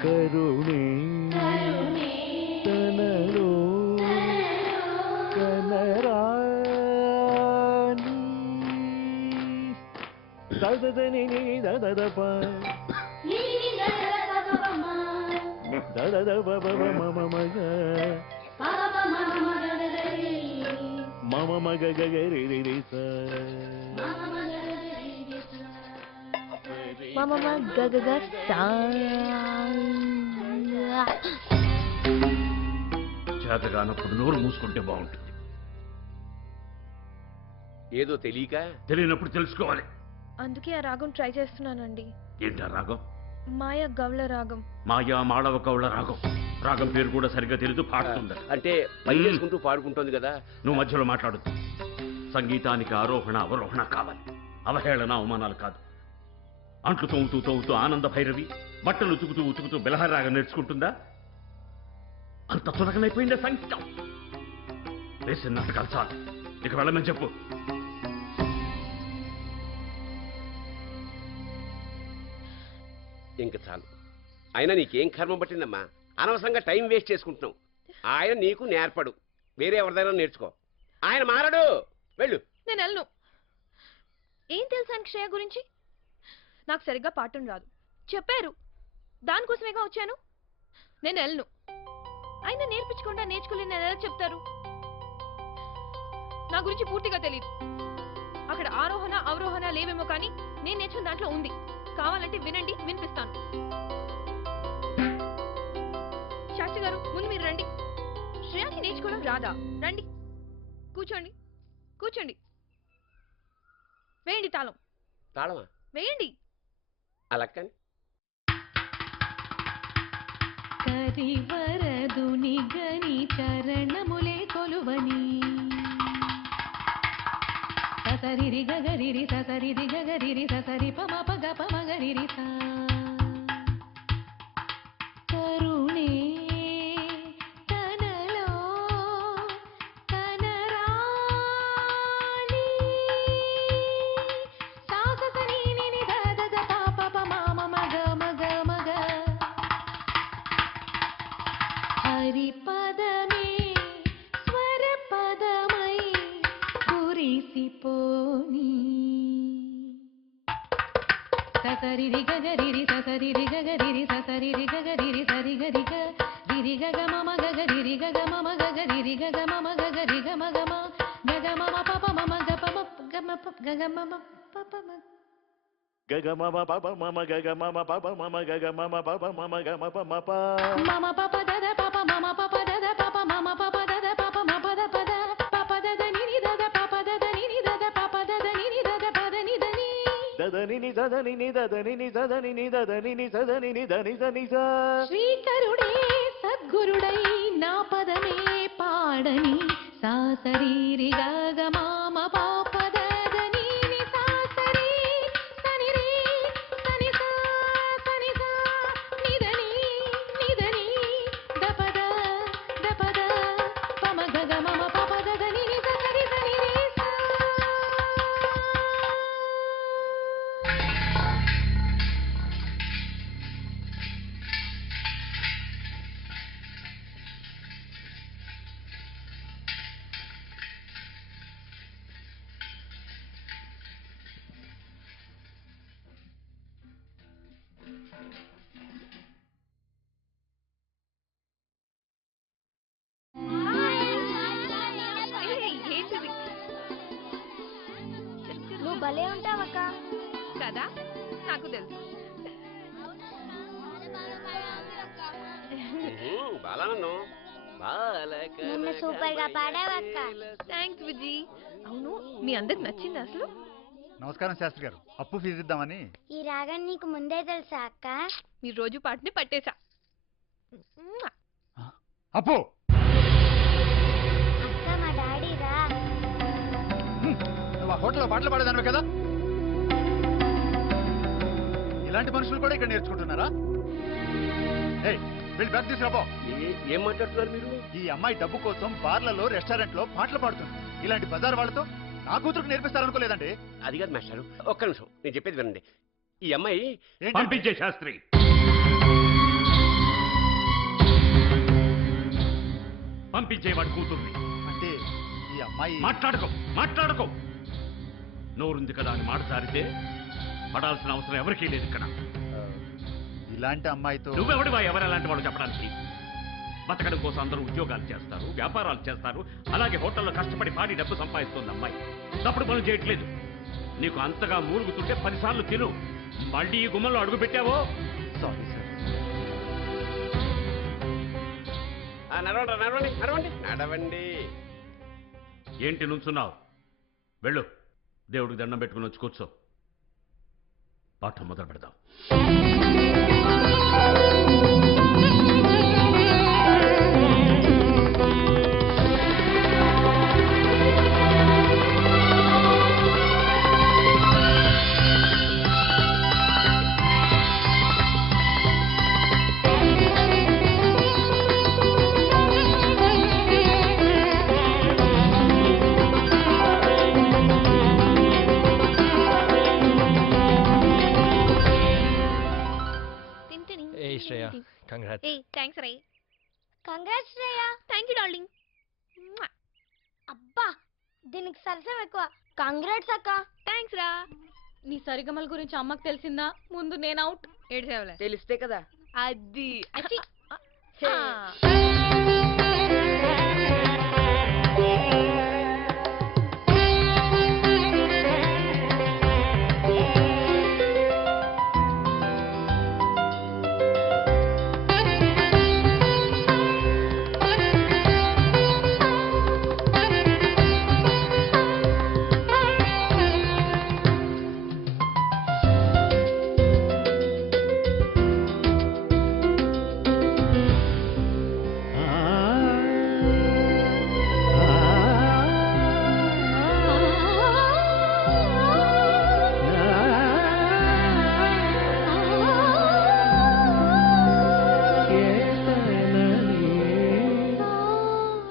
కరుణే తనలో కనరాని దదదని దదదప దదద బబ మమ మగ మమ మగ గగరి రి స మమ మగ గగ సా చేతగానప్పుడు నోరు మూసుకుంటే బాగుంటుంది. ఏదో తెలియనప్పుడు తెలుసుకోవాలి. అందుకే ఆ రాగం ట్రై చేస్తున్నానండి. ఏంటా రాగం? మాయా గౌళ రాగం. మాయా మాళవ గౌళ రాగం. రాగం పేరు కూడా సరిగ్గా తెలియదు, పాడుతుంది. అంటే పని చేసుకుంటూ పాడుకుంటుంది కదా. నువ్వు మధ్యలో మాట్లాడద్దు. సంగీతానికి ఆరోహణ అవరోహణ కావాలి, అవహేళన అవమానాలు కాదు. అంట్లు తోముతూ తోముతూ ఆనంద భైరవి, బట్టలు ఉతుకుతూ ఉతుకుతూ బిలహరి రాగం నేర్చుకుంటుందా? అంత చులకనైపోయిందే సంగీతం. వేసిన నాటకాలు చాలు, ఇక వెళ్ళమని చెప్పు. ఇంక చాలు. అయినా నీకేం కర్మ పట్టిందమ్మా? అనవసరంగా టైం వేస్ట్ చేసుకుంటున్నావు. ఆయన నీకు నేర్పడు, వేరే ఎవరిదైనా నేర్చుకో. ఆయన మారడు. వెళ్ళు. నేను వెళ్ళను. ఏం తెలుసా శ్రేయ గురించి? నాకు సరిగ్గా పాఠం రాదు చెప్పారు, దానికోసమేగా వచ్చాను. నేను వెళ్ళను. అయినా నేర్పించకుండా నేర్చుకోలేని ఎలా చెప్తారు? నా గురించి పూర్తిగా తెలియదు. అక్కడ ఆరోహణ అవరోహణ లేవేమో కానీ నేను నేర్చుకున్న దాంట్లో ఉంది. కావాలంటే వినండి, వినిపిస్తాను. శాస్త్రి గారు, ముందు మీరు రండి. శ్రేయాకి నేర్చుకోవడం రాదా? రండి, కూర్చోండి. కూర్చోండి. వేయండి తాళం. తాళమా? వేయండి. అలాక్కని కరివరదుని గని చరణములే కొలువని ససరిరి గగరిరి ససరిరి గగరిరి ససరి పమ పగ పమగరిరి సా కరుణే తనలో కనరాని సాససని నిని దదద పాప పమ మగ మగ మగ హరి పదమే స్వర పదమై కురిసిపోని ససరిరి గగరిరి ససరిరి గగరిరి ససరిరి గగరిరి సరి గరిగ గిరి గగ మమ గగ గిరి గగ మమ గగ గిరి గగ మమ గగ రి గ మగ మ గగ మమ పప మమ గ పమ గమ గగ మమ పప మ గగ మమ పప మమ గగ మమ పప మమ గగ మమ పప మమ గమ పమ ప మమ పప దద పప మమ పప దద పప మమ పప దద పప మ పద పద పప దద నిని దద పప దద నిని దద పప దద నిని దద పద ని దని దదనిని దదనిని దదనిని దదనిని దదనిని సదనిని దని దని స శ్రీకరుడే సద్గురుడై నా పదమే పాడని సాసరీరి గగ మామ పాప దద నిని సాసరి సని రే సని సా నిదని నిదని దపద దపద పమ గగ మమ పాప దద నిని సరి సని రే సా ఏంటిది? నువ్వు భలే ఉంటావక్క కదా, నాకు తెలుసు. బాలానందం నిన్న సూపర్ గా పాడావక్క. థ్యాంక్స్ విజీ. అవును, మీ అందరికి నచ్చింది అసలు? నమస్కారం శాస్త్రి గారు, అప్పు ఫీజు ఇద్దామని. ఈ రాగం నీకు ముందే తెలుసా అక్క? మీరు రోజు పాటని పట్టేశా. అప్పు హోటల్లో పాటలు పాడేదానివే కదా. ఇలాంటి మనుషులు కూడా ఇక్కడ నేర్చుకుంటున్నారా? ఏయ్, వీళ్ళు బ్యాగ్ తీసుకురాపో. ఏం మాట్లాడుతున్నారు మీరు? ఈ అమ్మాయి డబ్బు కోసం బార్లలో రెస్టారెంట్లో పాటలు పాడుతుంది. ఇలాంటి బజార్ వాళ్ళతో నా కూతురుకు నేర్పిస్తారనుకోలేదండి. అది కాదు మాస్టారు, ఒక్క నిమిషం నేను చెప్పేది వినండి. ఈ అమ్మాయి పంపించే శాస్త్రి. పంపించేవాడు కూతుర్ని. అంటే ఈ అమ్మాయి మాట్లాడుకో. నోరుంది కదా అని మాట సారితే పడాల్సిన అవసరం ఎవరికీ లేదు ఇక్కడ. ఇలాంటి అమ్మాయితో నువ్వెవడివా ఎవరెలాంటి వాళ్ళు చెప్పడానికి? బతకడం కోసం అందరూ ఉద్యోగాలు చేస్తారు, వ్యాపారాలు చేస్తారు. అలాగే హోటల్లో కష్టపడి పాడి డబ్బు సంపాదిస్తుంది అమ్మాయి. తప్పుడు పనులు చేయట్లేదు. నీకు అంతగా మూలుగుతుంటే 10 సార్లు తిను. మళ్ళీ ఈ గుమ్మంలో అడుగు పెట్టావో. Sorry sir. నడవండి. ఏంటి నుంచున్నావు? వెళ్ళు, దేవుడికి దండం పెట్టుకుని వచ్చి కూర్చో. పాఠం మొదలు పెడదాం. Shreya, congrats. Hey, thanks Ray. Congrats Shreya. Thank you darling. అబ్బా దీనికి సరసం ఎక్కువ. కంగ్రాట్స్ అక్క. థ్యాంక్స్ రా. నీ సరిగమల గురించి అమ్మకు తెలిసిందా? ముందు నేను అవుట్. ఏడ్చేవలే. తెలిస్తే కదా. అది అచ్చి.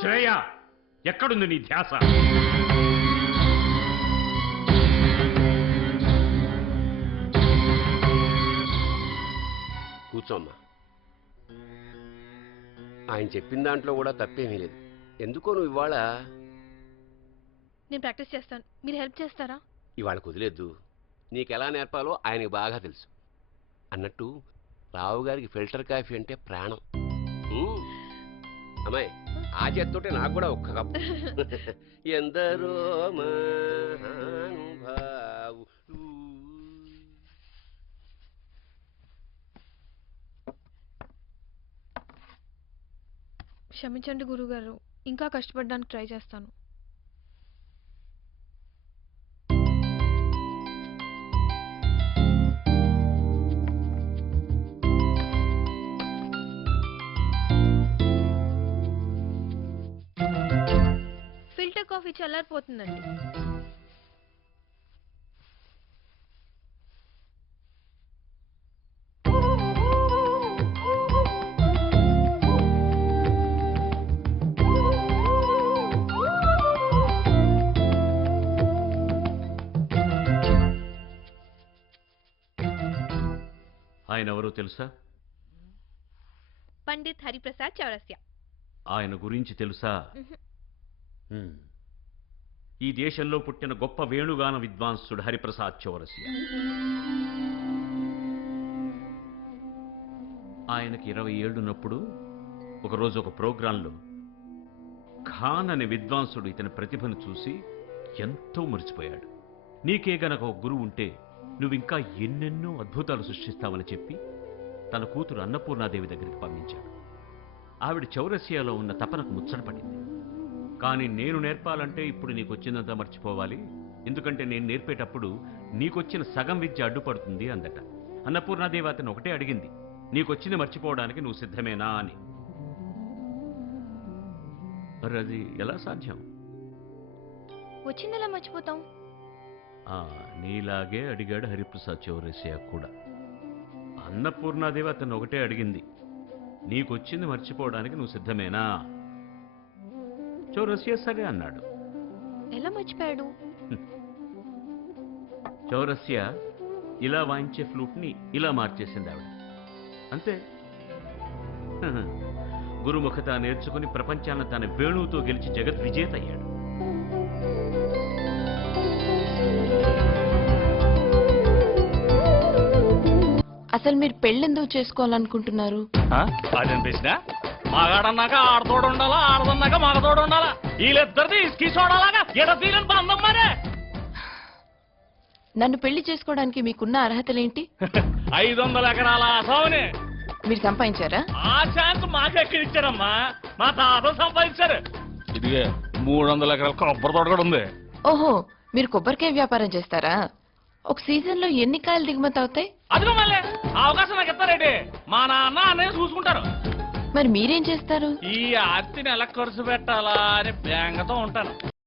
శ్రేయ, ఎక్కడుంది నీ ధ్యాస? కూర్చోమ్మా. ఆయన చెప్పిన దాంట్లో కూడా తప్పేమీ లేదు. ఎందుకో నువ్వు ఇవాళ నేను ప్రాక్టీస్ చేస్తాను, మీరు హెల్ప్ చేస్తారా? ఇవాళ కుదిలేదు. నీకు ఎలా నేర్పాలో ఆయనకు బాగా తెలుసు. అన్నట్టు రావు గారికి ఫిల్టర్ కాఫీ అంటే ప్రాణం. అమ్మాయి, ఆ చేత్తోటే నాకు కూడా ఒక్క కప్పు. ఎందరో మహానుభావు. క్షమించండి గురుగారు, ఇంకా కష్టపడడానికి ట్రై చేస్తాను. ఫిల్టర్ కాఫీ చల్లారిపోతుందండి. ఆయన ఎవరో తెలుసా? పండిత్ హరిప్రసాద్ చౌరస్య. ఆయన గురించి తెలుసా? ఈ దేశంలో పుట్టిన గొప్ప వేణుగాన విద్వాంసుడు హరిప్రసాద్ చౌరస్య. ఆయనకి 20 ఏళ్లున్నప్పుడు ఒకరోజు ఒక ప్రోగ్రాంలో ఖాన్ అనే విద్వాంసుడు ఇతని ప్రతిభను చూసి ఎంతో మురిసిపోయాడు. నీకే గనక ఒక గురువు ఉంటే నువ్వింకా ఎన్నెన్నో అద్భుతాలు సృష్టిస్తావని చెప్పి తన కూతురు అన్నపూర్ణాదేవి దగ్గరికి పంపించాడు. ఆవిడ చౌరస్యాలో ఉన్న తపనకు ముచ్చటపడింది. కానీ నేను నేర్పాలంటే ఇప్పుడు నీకు వచ్చిందంతా మర్చిపోవాలి, ఎందుకంటే నేను నేర్పేటప్పుడు నీకొచ్చిన సగం విద్య అడ్డుపడుతుంది అందట. అన్నపూర్ణాదేవి అతను ఒకటే అడిగింది, నీకొచ్చింది మర్చిపోవడానికి నువ్వు సిద్ధమేనా అని. మరి అది ఎలా సాధ్యం? వచ్చిందెలా మర్చిపోతాం? నీలాగే అడిగాడు హరిప్రసాద్ చౌరసియా కూడా. అన్నపూర్ణాదేవి అతను ఒకటే అడిగింది, నీకొచ్చింది మర్చిపోవడానికి నువ్వు సిద్ధమేనా? చౌరసియా సరే అన్నాడు. ఎలా మర్చిపోయాడు? చౌరసియా ఇలా వాయించే ఫ్లూట్ని ఇలా మార్చేసింది ఆవిడ, అంతే. గురుముఖత నేర్చుకుని ప్రపంచాన్ని తన వేణువుతో గెలిచి జగత్ విజేత అయ్యాడు. అసలు మీరు పెళ్ళెందుకు చేసుకోవాలనుకుంటున్నారు? అదేం ప్రశ్న? మగాడన్నాక ఆడతోడు ఉండాలా, ఆడదన్నాక మగతోడు ఉండాలా? వీళ్ళిద్దరిది ఇసుకి చూడాలాగా ఎడతీలని బంధం మరే. నన్ను పెళ్లి చేసుకోవడానికి మీకున్న అర్హతలేంటి? 500 ఎకరాల ఆసామని మీరు సంపాదించారా? ఆ ఛాన్స్ మాకెక్కిచ్చారమ్మా, మా తాత సంపాదించారు. ఇదిగే 300 ఎకరాల కొబ్బరి తోట కూడా ఉంది. ఓహో, మీరు కొబ్బరికాయ వ్యాపారం చేస్తారా? ఒక సీజన్ లో ఎన్ని కాయలు దిగుమతి అవుతాయి? అదిగో మళ్ళీ అవకాశం నాకు ఇస్తారేంటి? మా నాన్న అన్నయ్య చూసుకుంటారు. మరి మీరేం చేస్తారు? ఈ ఆస్తిని ఎలా ఖర్చు పెట్టాలా అని బెంగతో ఉంటాను.